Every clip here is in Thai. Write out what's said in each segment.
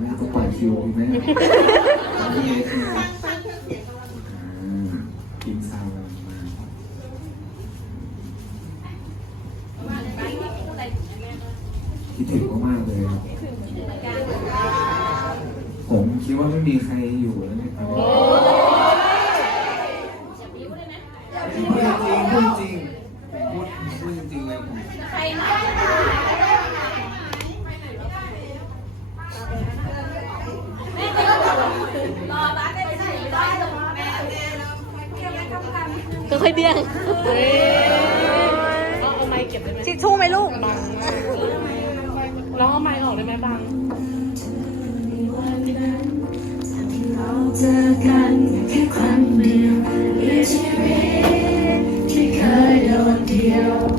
แม่ก็ปล่อยคิวดีไหมนี่ค่ะอ่ากินซาวน์มาคิดถึงมากๆเลยครับผมคิดว่าไม่มีใครอยู่แล้วเนี่ยครับพูดจริงพูดจริงพูดพูดจริงๆเลยผม ก็ ค่อยเบี้ยงเอาเอาไม้เก็บได้ไหมชิชชู่ไหมลูกร้องเอาไม้ออกได้ไหมบังเราเจอกันแค่ครั้งเดียวในชีวิตที่เคยโดดเดี่ยว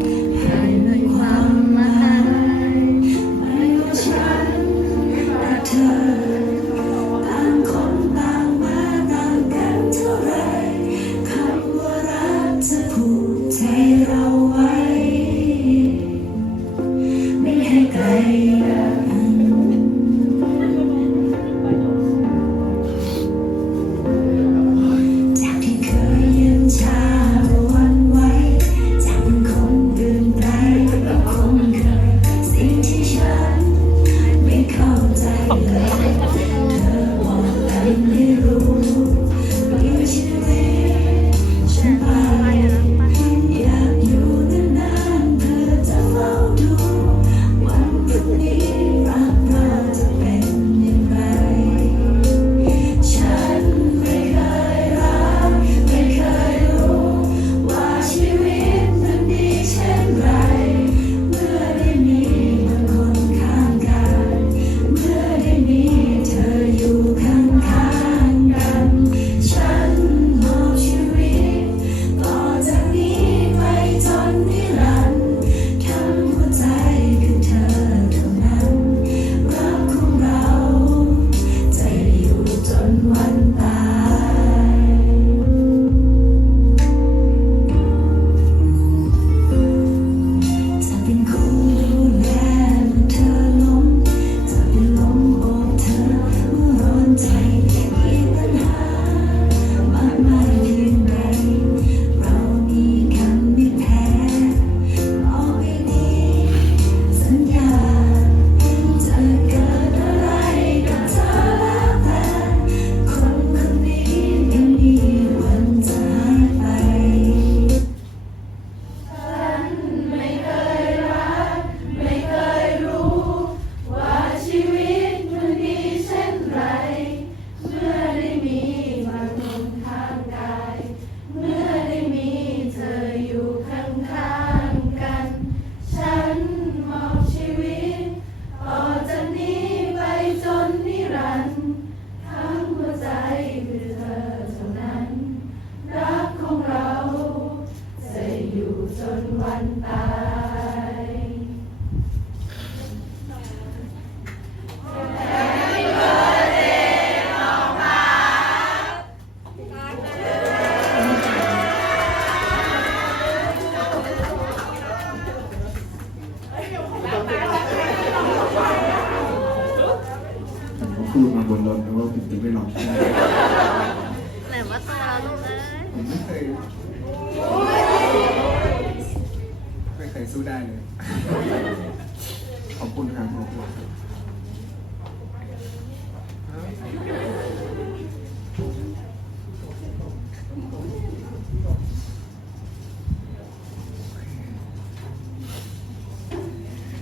พูดมาบนรถนะว่าผมจะไม่หลอกใช่ไหมไหนว่าตัวเราลูกเอ้ยผมไม่เคยไม่เคยสู้ได้เลย ขอบคุณครับขอบคุณครับ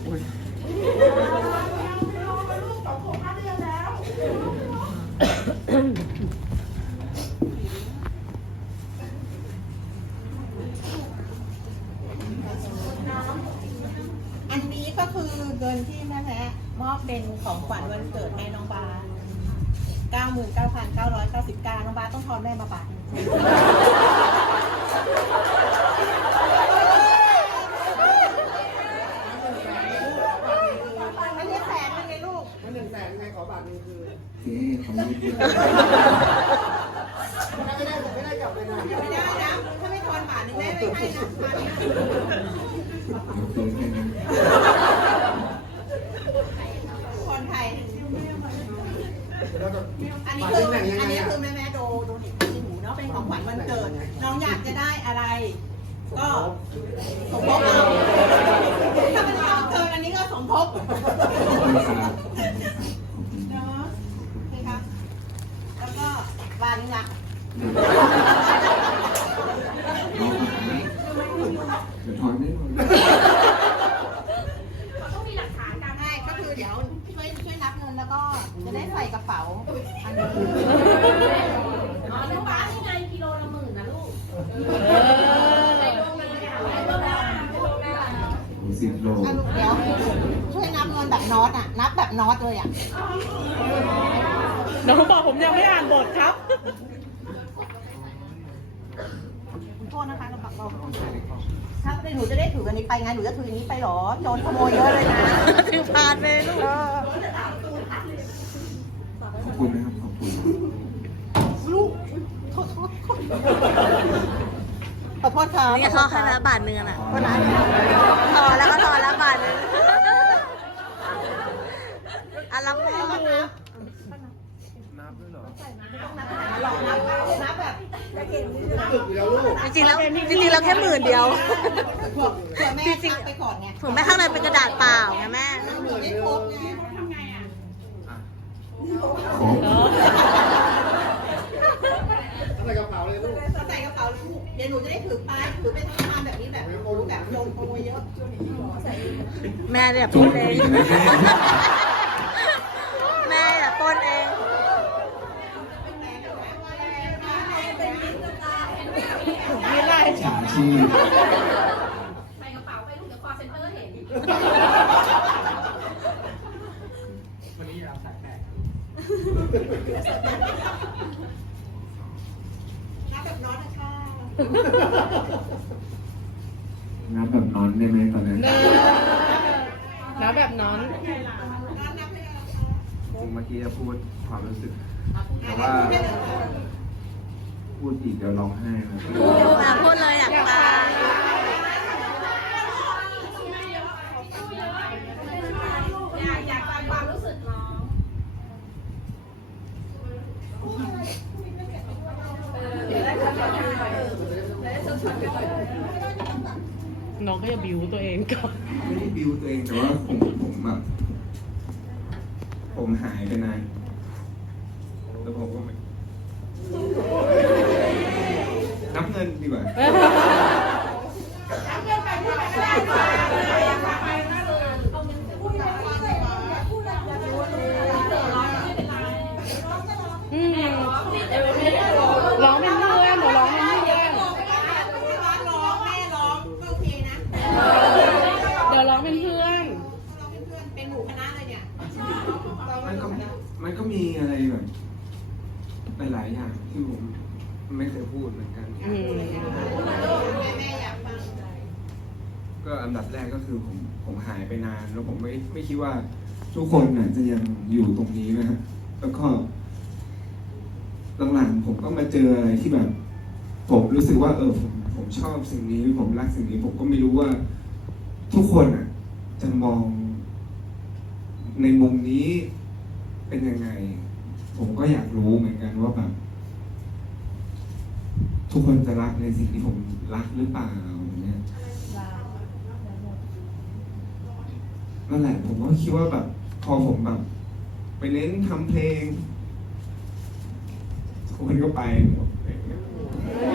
โอ้ย อันนี้ก็คือเงินที่แม่แพ้มอบ เป็นของขวัญวันเกิดให้น้องบาส99,999 น้องบาสต้องทอนแม่มาบาทหนึ่งอันนี้แสนหนึงไงลูกเจ๊ขอไม่พูดไม่ได้นะ ถ้าไม่ทอนบาทหนึงแม่ไม่ให้นะบาทหนึ่งโอเคแค่นั้นคนไทย อันนี้คืออันนี้คือแม่แม่โดโดเด็กที่หนูเนาะเป็นของขวัญวันเกิด น้องอยากจะได้อะไร ก็สมทบเอาถ้าเป็นเอาเกินอันนี้ก็สมทบเนาะโอเคครับแล้วก็วานนี้ละ น้องหายเดี๋ยวถอนไม่หมด ใช่ก็คือเดี๋ยวช่วยช่วยนับเงินแล้วก็จะได้ใส่กระเป๋าอันนี้ อ๋อลูกบ้านนี่ไงกิโลละหมื่นนะลูก เออ โอ้สิบโล อะลูกเดี๋ยวช่วยนับเงินแบบน็อตอะ นับแบบน็อตเลยอะน้องบอกผมยังไม่อ่านบทครับโทษนะคะเราปักเราถ้าหนูจะได้ถืออันนี้ไปไงหนูจะถืออันนี้ไปเหรอโจรขโมยเยอะเลยนะถือผ่านไปลูกเออขอบคุณนะครับขอบคุณลูกโทษโทษโทษขอโทษครับนี่เขาให้มาบาทหนึ่งอะน่ะวันนั้นถอนแล้วก็ถอนแล้วบาทหนึ่ง อันละมือนับด้วยเหรอนับนับนับแบบจะเห็นจริงๆแล้วจริงๆแล้วแค่หมื่นเดียวเผื่อเผื่อแม่ทักไปก่อนไงถึงแม่ข้างในเป็นกระดาษเปล่าไงแม่หนูได้ครบไงขอบใส่กระเป๋าเลยลูกใส่กระเป๋าเลยลูกเดี๋ยวหนูจะได้ถือไปถือเป็นทำแบบนี้แบบแบบโดนขโมยเยอะแม่เนี่ยโจปล้รนเอง ดีนะแม่แม่เนี่ยปล้นเองมีอะไรฉาชีพใส่กระเป๋าไปลูกเดี๋ยวคอเซ็นเตอร์เห็นนับแบบน้อยนะคะนับแบบนอนได้ไหมตอนนั้นเนอนะแบบนอน น้อยนับเลยนะคะ ผ มเมื่อกี้จะพูดความรู้สึก แต่ว่า พูดอีกเดี๋ยวร้องไห้นะมาพูดเลยอยากฟังอยากอยากฟังความรู้สึกน้องน้องก็จะบิวตัวเองก่อน ไม่ได้บิวตัวเองแต่ว่าผมผมแบบผม หายไปนานแล้วผมก็ไม่นับเงินดีกว่า อืมร้องเป็นเพื่อนหนูร้องเป็นเพื่อน ร้องแม่ร้องก็โอเคนะ เดี๋ยวร้องเป็นเพื่อน เราเป็นเพื่อนเป็นหมู่คณะเลยเนี่ย มันก็มันก็มีอะไรแบบหลายๆอย่างที่ผมไม่เคยพูดเหมือนกัน อืม แม่แม่อยากฟัง ก็อันดับแรกก็คือผมผมหานาน แล้วผมไม่ไม่คิดว่าทุกคนน่ะจะยังอยู่ตรงนี้นะฮะแล้วก็หลังๆผมก็มาเจออะไรที่แบบ ผมรู้สึกว่าเออผมผมชอบสิ่งนี้ผมรักสิ่งนี้ ผมก็ไม่รู้ว่า ทุกคนอะ จะมองในมุมนี้เป็นยังไง ผมก็อยากรู้เหมือนกันว่าแบบทุกคนจะรักในสิ่งที่ผมรักหรือเปล่าอย่างเงี้ย นั่นแหละผมก็คิดว่าแบบ พอผมแบบ ไปเน้นทำเพลงทุกคนก็ไปหมดอะไรอย่างเงี้ย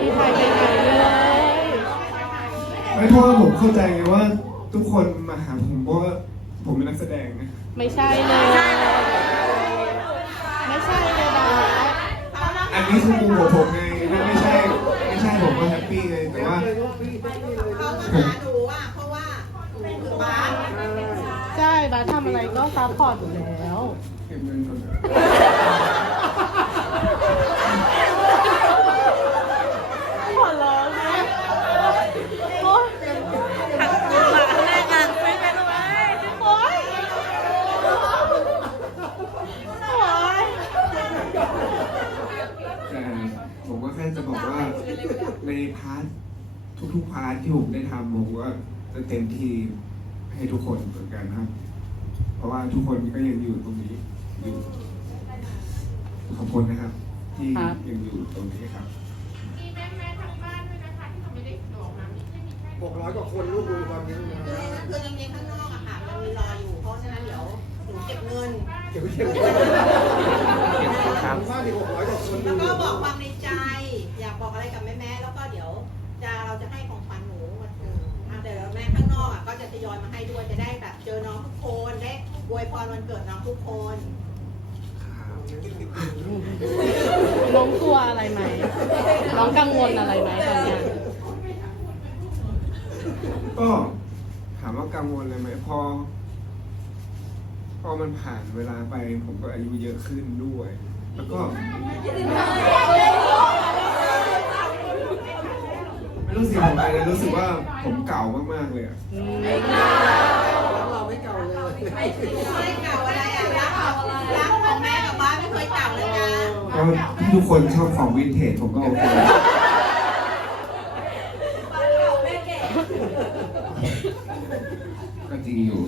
มีใครไปไหนเลยไม่เพราะว่าผมเข้าใจไงว่า ทุกคนมาหาผมเพราะว่าผมเป็นนักแสดงนะไม่ใช่เลย ไม่ใช่เลยบาสอันนี้คือมุมของผมไงไม่ไม่ใช่ ไม่ใช่ผมก็แฮปปี้ไงแต่ว่า เขามาหาหนูอะเพราะว่าหนูคือบ้าน ใช่ บาสทำอะไรก็ซัพพอร์ตอยู่แล้ว เก็บเงินก่อน ขอร้องนะโอ๊ย หักมุมอะแม่กำลังคุยกันไว้ โอ๊ยโอ๊ย แต่ผมก็แค่จะบอกว่าในพาร์ททุกๆพาร์ทที่ผมได้ทำผมก็จะเต็มที่ให้ทุกคนเหมือนกันครับ เพราะว่าทุกคนก็ยังอยู่ตรงนี้อยู่ ขอบคุณนะครับ ที่ครับ ยังอยู่ตรงนี้ครับ มีแม่แม่ๆทางบ้านด้วยนะคะที่เขาไม่ได้ออกมาไม่ใช่มีแค่หกร้อยกว่าคนลูกดูความนี้นะคือคือยังมีข้างนอกอะค่ะ มันมีรออยู่ เพราะฉะนั้นเดี๋ยวหนูเก็บเงินเก็บไว้เก็บไว้ครับว่ามีหกร้อยกว่าคนดูแล้วก็บอกความในใจ อยากบอกอะไรกับแม่แม่ๆแล้วก็เดี๋ยวจะเราจะให้ของขวัญหนูวันเกิดอะเดี๋ยวแม่ข้างนอกอะก็จะทยอยมาให้ด้วยจะได้แบบเจอน้องทุกคนได้อวยพรวันเกิดน้องทุกคน น้องกลัวอะไรไหม น้องกังวลอะไรไหมตอนเนี้ยก็ถามว่ากังวลเลยไหมพอ พอมันผ่านเวลาไป ผมก็อายุเยอะขึ้นด้วย แล้วก็ไม่รู้สิผมอะไรนะรู้สึกว่าผมเก่ามากๆเลยอะ อืม ไม่เก่าเลย ไม่เก่าอะไรอะรักรักของแม่กับบ้านไม่เคยเก่าเลยนะ ก็ที่ทุกคนชอบของวินเทจผมก็โอเคก็จริงอยู่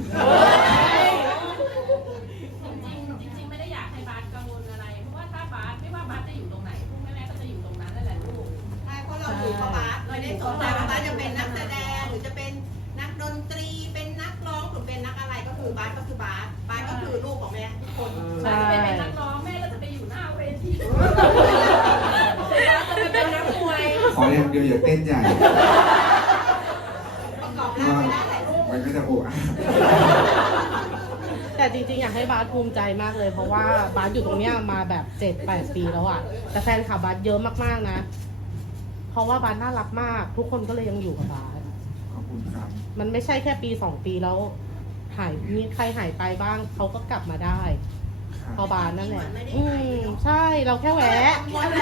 จริงๆจริงๆไม่ได้อยากให้บาสกังวลอะไร เพราะว่าถ้าบาสไม่ว่าบาสจะอยู่ตรงไหนพวกแม่ๆก็จะอยู่ตรงนั้นนั่นแหละลูก ใช่เพราะเราอยู่กับบ้านไม่ได้สนใจว่าบ้านจะเป็นนักแสดงหรือจะเป็นนักดนตรี เป็นนักร้องหรือเป็นนักอะไรก็คือบ้านก็คือบ้านบ้านก็คือลูกของแม่ทุกคน ใช่ บาสจะไปเป็นนักร้องแม่ก็จะไปอยู่หน้าเวทีบาสจะไปเป็นนักมวย ขออย่างเดียวอย่าเต้นใหญ่ ประ กอบร่างไม่ได้หลายรูปมันก็จะโอ้อะแต่จริงๆ อยากให้บาสภูมิใจมากเลย เพราะว่าบาสอยู่ตรงเนี้ยมาแบบเจ็ดแปดปีแล้วอะแต่แฟนคลับบาสเยอะมากๆนะ เพราะว่าบาสน่ารักมาก ทุกคนก็เลยยังอยู่กับบาสขอบคุณครับ มันไม่ใช่แค่ปีสองปีแล้ว หายมีใครหายไปบ้างเขาก็กลับมาได้ครับเพอบาสนั่นแหละอืมใช่เราแค่แหวะ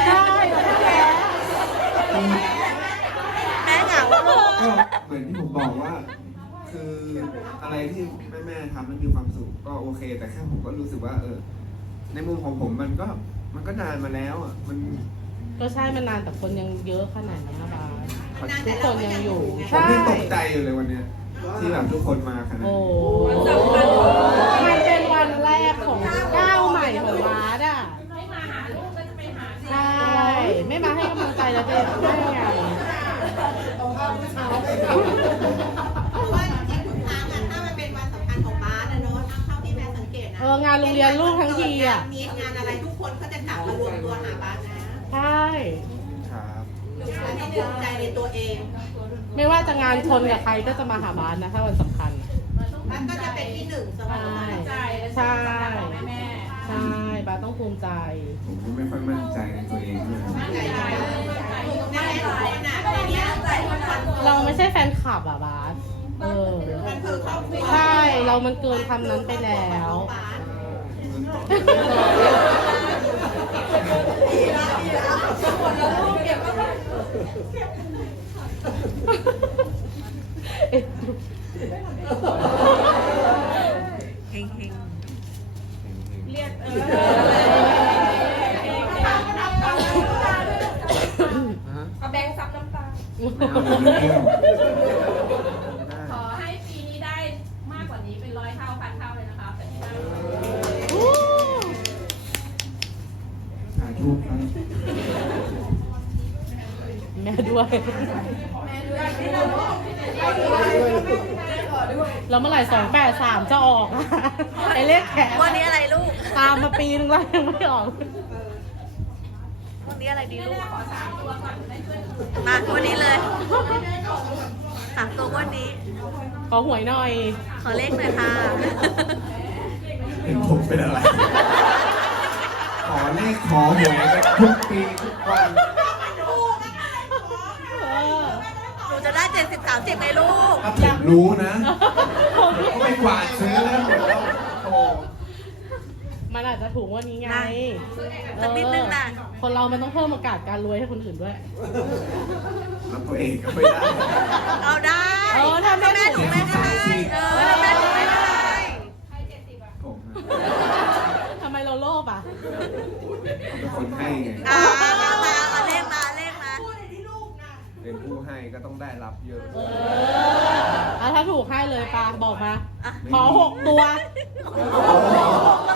ใช่เราแค่แหวะแม่เหงาลูกก็ เหมือนที่ผมบอกว่า คืออะไรที่แม่ๆทำแล้วมีความสุขก็โอเค แต่แค่ผมก็รู้สึกว่า เออ ในมุมของผมมันก็มันก็นานมาแล้วอะมัน ก็ใช่มันนานแต่คนยังเยอะขนาดเนี้ยบาสนานทุแต่กคเรานก็ยัยังงออยู่ยู่ไงผมยังตกใจอยู่เลยวันเนี้ยที่แบบทุกคนมาขนาดโอ้นี้มันเป็นวันแรกของก้าวใหม่ของบาสอะไม่มาหาลูกก็จะไปหาใช่ ไม่มาให้กำลังใจเราจะได้ไง เพราะว่าจริงๆทุกครั้งอะถ้ามันเป็นวันสำคัญของบ้านนะเนอะเท่าที่แม่สังเกตนะเอองานโรงเรียนลูกทั้งทีอะงานมีตงานอะไรทุกคนก็จะกลับมารวมตัวหาบ้านนะใช่ครับอันนี้ภูมิใจในตัวเองไม่ว่าจะงานชนกับใครก็จะมาหาบาสนะถ้าวันสำคัญอะบ้านก็จะเป็นที่หนึ่งเสมอใจและใช่แม่ใช่บาสต้องภูมิใจ ผมก็ไม่ค่อยมั่นใจในตัวเองด้วยนะใจใจแม่ทุกคนอะในเนี้ยใจมันฝัน เราไม่ใช่แฟนคลับอะบาสเออมันคือครอบครัวใช่เรามันเกินคำนั้นไปแล้วบ้าน ขอให้ปีนี้ได้มากกว่านี้เป็นร้อยเท่าพันเท่าเลยนะคะแต่ที่ได้สาธุครับแม่ด้วยแล้วเมื่อไหร่สองแปดสามจะออกอะไอเลขแขนวันนี้อะไรลูก ตามมาปีนึงแล้วยังไม่ออกวั นนี้อะไรดีลูกขอสามตัวก่อนได้ช่วยดูมาวันนี้เลยสามตัววันนี้ ขอหวยหน่อย ขอเลขหน่อยค่ะเห็นผมเป็นอะไร ขอเลขขอหวยกันทุกปีทุกวันเออหนูจะได้เจ็ดสิบสามสิบไหมลูก ถ้าผมรู้นะผมก็ไปกวาดซื้อแล้วหมดแล้วโอ้ มันอาจจะถูกงวันนี้ไงสักนิดนึงนะ เออคนเรามันต้องเพิ่มโอกาสการรวยให้คนอื่นด้วยแล้วตัวเองก็ไม่ได้เอาได้เออถ้าแม่แม่หนูแม่ก็ได้เออถ้าแม่หนูแม่ก็ได้ผมนะทำไมเราโลภอะ ผมเป็นคนให้ไง อ่ามามาเอาเลขมาเลขมาเป็นผู้ให้ก็ต้องได้รับเยอะเออเอาถ้าถูกให้เลยปาบอกมาอะขอหกตัวมาวันที่หนึ่ง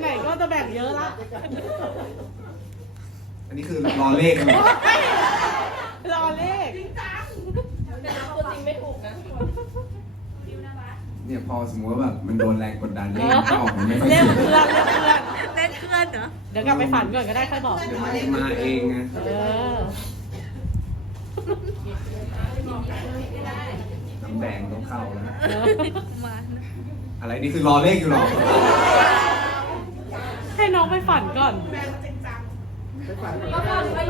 ไหนๆก็ว่าจะแบ่งเยอะละอันนี้คือรอเลขนะรอเลขตัวจริงไม่ถูกนะดิวนะบาสเนี่ยพอสมมติว่าแบบมันโดนแรงกดดันเลขไม่ออกมันไม่ค่อยเรียกสวยเพื่อนเรียกเพื่อนเล่นเพื่อนเหรอ เดี๋ยวกลับไปฝันก่อนก็ได้ค่อยบอก เดี๋ยวมันจะมาเองไงเออน้ำแดงต้องเข้าแล้วเออมา อะไรนี่คือรอเลขอยู่หรอ ให้น้องไปฝันก่อน ไปฝัน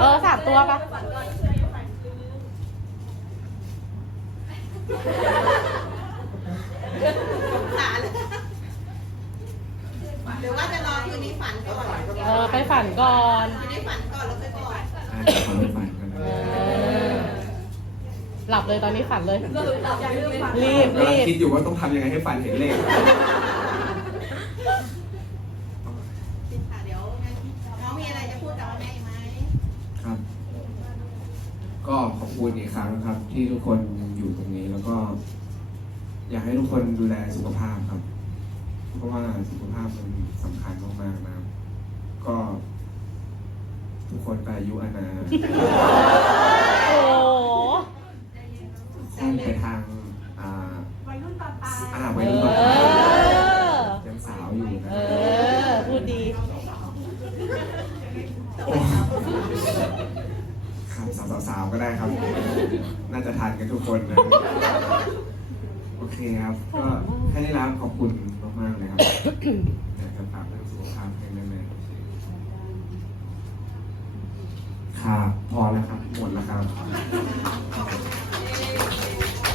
เออสามตัวปะสารเลยหรือว่าจะรอคืนนี้ฝันก่อนเออไปฝันก่อน คืนนี้ฝันก่อนแล้วไปก่อนอะเดี๋ยวขอไปฝันกันนะเออหลับเลยตอนนี้ฝันเลย รีบกำลังรีบคิดอยู่ว่าต้องทำยังไงให้ฝันเห็นเลข ค่ะเดี๋ยวน้องมีอะไรจะพูดกับแม่อีกไหม ครับ ก็ขอบ คุณอีกครั้งครับ ที่ทุกคนยังอยู่ตรงนี้แล้วก็ อยากให้ทุกคนดูแลสุขภาพครับ เพราะว่าสุขภาพมันสำคัญมากๆนะครับก็ ทุกคนไปอายุอานา โอ้โห ค่อนไปทางอ่าวัยรุ่นตอนปลายอ่าวัย เอ รุ่นตอนปลาย อ ยังสาวอยู่นะ เออ พูดดี โอ้ครับสาวๆก็ได้ครับ น่า จะ